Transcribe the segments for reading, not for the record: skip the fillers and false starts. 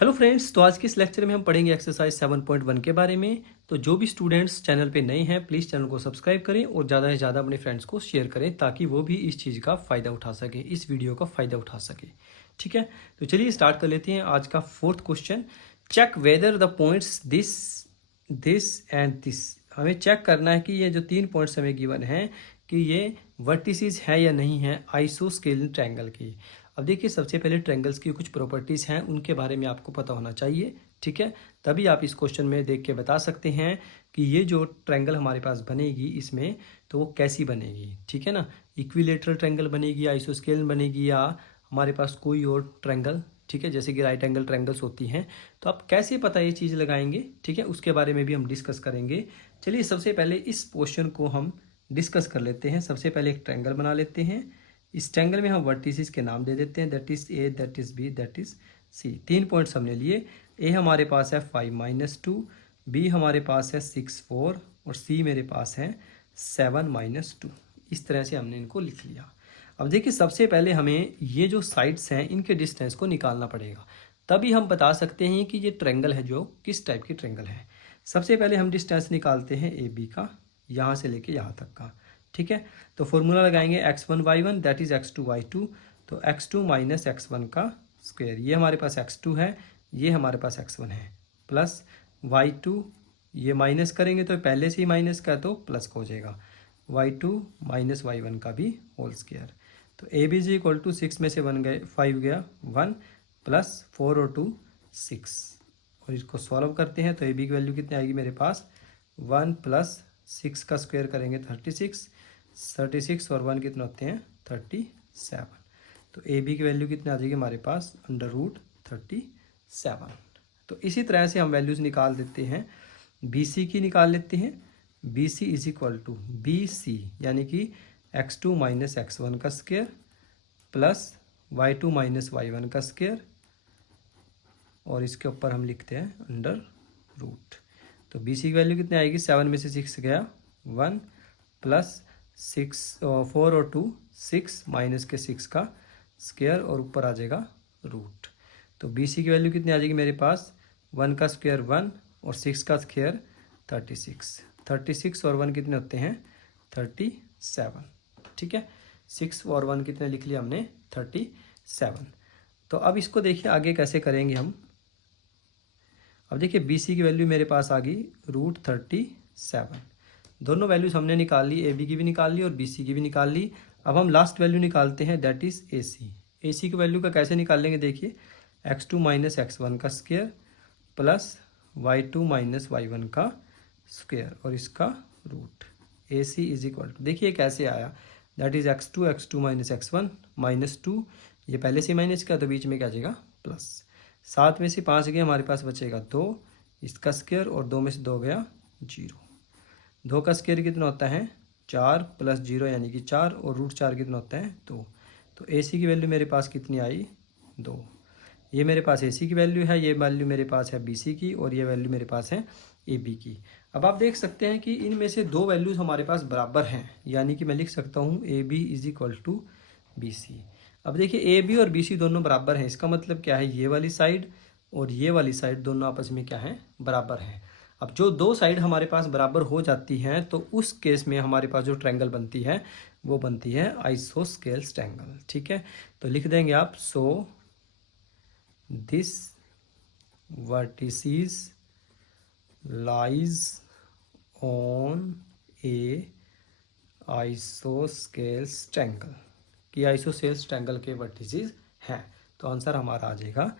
Hello friends, तो आज के इस लेक्चर में हम पढ़ेंगे एक्सरसाइज 7.1 के बारे में। तो जो भी स्टूडेंट्स चैनल पे नए हैं प्लीज़ चैनल को सब्सक्राइब करें और ज़्यादा से ज़्यादा अपने फ्रेंड्स को शेयर करें ताकि वो भी इस चीज़ का फ़ायदा उठा सके, इस वीडियो का फ़ायदा उठा सके। ठीक है, तो चलिए स्टार्ट कर लेते हैं आज का fourth question. Check whether the points this this and this. हमें चेक करना है कि ये जो 3 पॉइंट्स हमें गिवन हैं कि ये वर्टिसेस है या नहीं है आइसोस्केल ट्रायंगल की। अब देखिए, सबसे पहले ट्रायंगल्स की कुछ प्रॉपर्टीज़ हैं, उनके बारे में आपको पता होना चाहिए। ठीक है, तभी आप इस क्वेश्चन में देख के बता सकते हैं कि ये जो ट्रायंगल हमारे पास बनेगी इसमें तो वो कैसी बनेगी। ठीक है ना, इक्विलेटरल ट्रायंगल बनेगी, आइसोस्केल बनेगी, या हमारे पास कोई और ट्रायंगल। ठीक है, जैसे कि राइट एंगल ट्रायंगल्स होती हैं। तो आप कैसे पता ये चीज़ लगाएंगे, ठीक है, उसके बारे में भी हम डिस्कस करेंगे। चलिए सबसे पहले इस क्वेश्चन को हम डिस्कस कर लेते हैं। सबसे पहले एक ट्रायंगल बना लेते हैं। इस ट्रायंगल में हम वर्टिसेस के नाम दे देते हैं, that is A, that is B, that is C. 3 points हमने लिए। ए हमारे पास है 5-2, बी हमारे पास है 6-4 और सी मेरे पास है 7-2। इस तरह से हमने इनको लिख लिया। अब देखिए, सबसे पहले हमें ये जो साइड्स हैं इनके डिस्टेंस को निकालना पड़ेगा, तभी हम बता सकते हैं कि ये ट्रायंगल है जो किस टाइप की ट्रायंगल है। सबसे पहले हम डिस्टेंस निकालते हैं ए बी का, यहाँ से लेके यहाँ तक का। ठीक है, तो फॉर्मूला लगाएंगे x1y1 दैट इज x2y2। तो x2 माइनस x1 का स्क्वायर, ये हमारे पास x2 है, ये हमारे पास x1 है, प्लस y2, ये माइनस करेंगे तो पहले से ही माइनस का तो प्लस का हो जाएगा, y2 माइनस y1 का भी होल स्क्वायर। तो A B G equal to 6 में से 5 गया 1 प्लस 4 और 2 6, और इसको सॉल्व करते हैं तो ए बी की वैल्यू कितनी आएगी मेरे पास 1 प्लस 6 का स्क्वायर करेंगे 36 और 1 कितने होते हैं 37। तो ए बी की वैल्यू कितनी आ जाएगी हमारे पास √37। तो इसी तरह से हम वैल्यूज़ निकाल देते हैं। बी सी की निकाल लेते हैं। B C is equal to B C यानी कि x2 माइनस x1 का square plus y2 minus y1 का स्क्वायर, और इसके ऊपर हम लिखते हैं √। तो बी सी की वैल्यू कितनी आएगी, 7 में से 6 गया 1 प्लस 4 और 2 6 माइनस के 6 का स्क्वायर और ऊपर आ जाएगा रूट। तो बी सी की वैल्यू कितनी आ जाएगी मेरे पास 1 का स्क्वायर 1 और 6 का स्क्वायर 36 और 1 कितने होते हैं 37। ठीक है, 6 और 1 कितने लिख लिया हमने 37। तो अब इसको देखिए आगे कैसे करेंगे हम। अब देखिए बी सी की वैल्यू मेरे पास आ गई √37। दोनों वैल्यूज हमने निकाल ली, ए बी की भी निकाल ली और बी सी की भी निकाल ली। अब हम लास्ट वैल्यू निकालते हैं दैट इज ए सी। ए सी की वैल्यू का कैसे निकालेंगे, देखिए x2 माइनस x1 का square plus y2 minus y1 का स्क्वायर और इसका root. A C is equal to, देखिए कैसे आया, that is x2 minus x1 minus 2, ये पहले से माइनस का तो बीच में क्या आ जाएगा प्लस। 7 में से 5 गया हमारे पास बचेगा 2, इसका स्क्वायर और 2 में से 2 गया 0। 2 का स्क्वायर कितना होता है 4 प्लस 0 यानी कि 4 और √4 कितना होता है 2। तो ए सी की वैल्यू मेरे पास कितनी आई 2। ये मेरे पास ए सी की वैल्यू है, ये वैल्यू मेरे पास है बी सी की और ये वैल्यू मेरे पास है ए बी की। अब आप देख सकते हैं कि इनमें से 2 वैल्यूज़ हमारे पास बराबर हैं, यानी कि मैं लिख सकता हूँ A B is equal to B C. अब देखिए ए बी और बी सी दोनों बराबर हैं, इसका मतलब क्या है, ये वाली साइड और ये वाली साइड दोनों आपस में क्या है बराबर हैं। अब जो 2 साइड हमारे पास बराबर हो जाती हैं तो उस केस में हमारे पास जो ट्रायंगल बनती है वो बनती है आइसोस्केल्स ट्रायंगल। ठीक है, तो लिख देंगे आप, so this vertices lies on a isosceles triangle, कि आइसोस्केल्स ट्रायंगल के वर्टिसेस हैं। तो आंसर हमारा आ जाएगा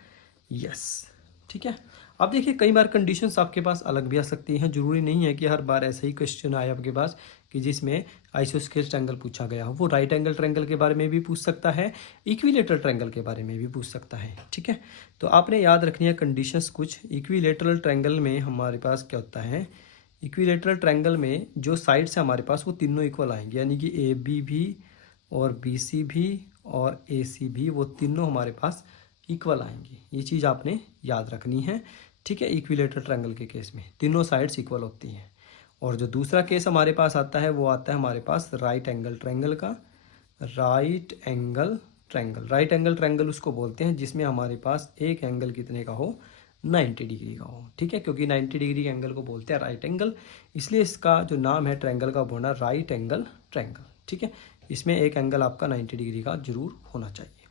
यस। ठीक है, अब देखिए कई बार कंडीशंस आपके पास अलग भी आ सकती हैं, जरूरी नहीं है कि हर बार ऐसा ही क्वेश्चन आए आपके पास कि जिसमें आइसोस्केल ट्रायंगल पूछा गया हो। वो राइट एंगल ट्रायंगल के बारे में भी पूछ सकता है, इक्विलेटरल ट्रायंगल के बारे में भी पूछ सकता है। ठीक है, तो आपने याद रखनी है कंडीशंस कुछ। इक्विलेटरल ट्रायंगल में हमारे पास क्या होता है, इक्विलेटरल ट्रायंगल में जो साइड्स हैं हमारे पास वो तीनों इक्वल आएंगे, यानी कि ए बी भी और बी सी भी और ए सी भी, वो तीनों हमारे पास इक्वल आएंगी। ये चीज़ आपने याद रखनी है। ठीक है, इक्विलेटरल ट्रायंगल के केस में तीनों साइड्स इक्वल होती हैं। और जो दूसरा केस हमारे पास आता है वो आता है हमारे पास राइट एंगल ट्रायंगल का। Right angle triangle. Right angle triangle उसको बोलते हैं जिसमें हमारे पास एक एंगल कितने का हो, 90 डिग्री का हो, ठीक है, क्योंकि 90 डिग्री के एंगल को बोलते हैं राइट एंगल, इसलिए इसका जो नाम है ट्रायंगल का बोलना राइट एंगल ट्रायंगल, ठीक है। इसमें एक एंगल आपका 90 डिग्री का जरूर होना चाहिए।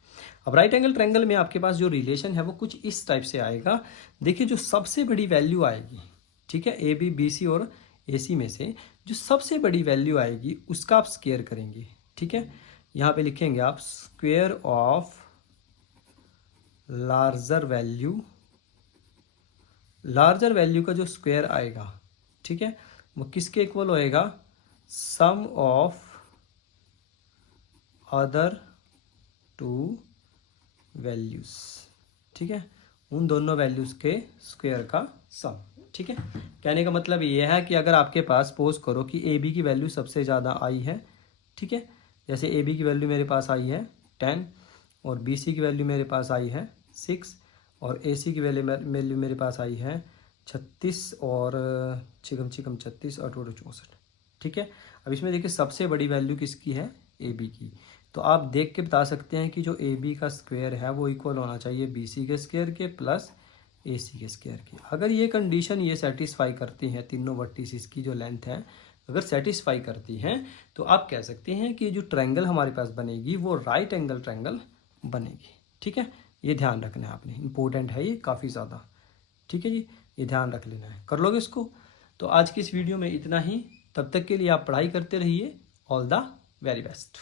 अब राइट एंगल ट्रायंगल में आपके पास जो रिलेशन है वो कुछ इस टाइप से आएगा। देखिए जो सबसे बड़ी वैल्यू आएगी, ठीक है, ए बी बी सी और ए सी में से जो सबसे बड़ी वैल्यू आएगी उसका आप स्क्वायर करेंगे, ठीक है। यहाँ पे लिखेंगे आप square of larger value, larger value का जो स्क्वायर आएगा, ठीक है, वो किसके इक्वल होएगा, सम ऑफ अदर टू वैल्यूज, ठीक है, उन दोनों वैल्यूज के स्क्वायर का सम, ठीक है। कहने का मतलब ये है कि अगर आपके पास सपोज करो कि ए बी की वैल्यू सबसे ज़्यादा आई है, ठीक है, जैसे ए बी की वैल्यू मेरे पास आई है 10 और बी सी की वैल्यू मेरे पास आई है 6 और ए सी की वैल्यू मेरे पास आई है 36 और चिकम 36 और 64, ठीक है। अब इसमें देखिए सबसे बड़ी वैल्यू किसकी है, ए बी की, तो आप देख के बता सकते हैं कि जो ए बी का स्क्वायर है वो इक्वल होना चाहिए बी सी के स्क्वायर के प्लस ए सी के स्क्वायर के। अगर ये कंडीशन ये सेटिस्फाई करती है, तीनों वर्टिसेस की जो लेंथ है अगर सेटिस्फाई करती हैं, तो आप कह सकते हैं कि जो ट्रायंगल हमारे पास बनेगी वो राइट एंगल ट्रायंगल बनेगी, ठीक है। ये ध्यान रखना है आपने, इंपॉर्टेंट है ये काफ़ी ज़्यादा, ठीक है जी, ये ध्यान रख लेना है, कर लोगे इसको। तो आज की इस वीडियो में इतना ही, तब तक के लिए आप पढ़ाई करते रहिए। All the very best.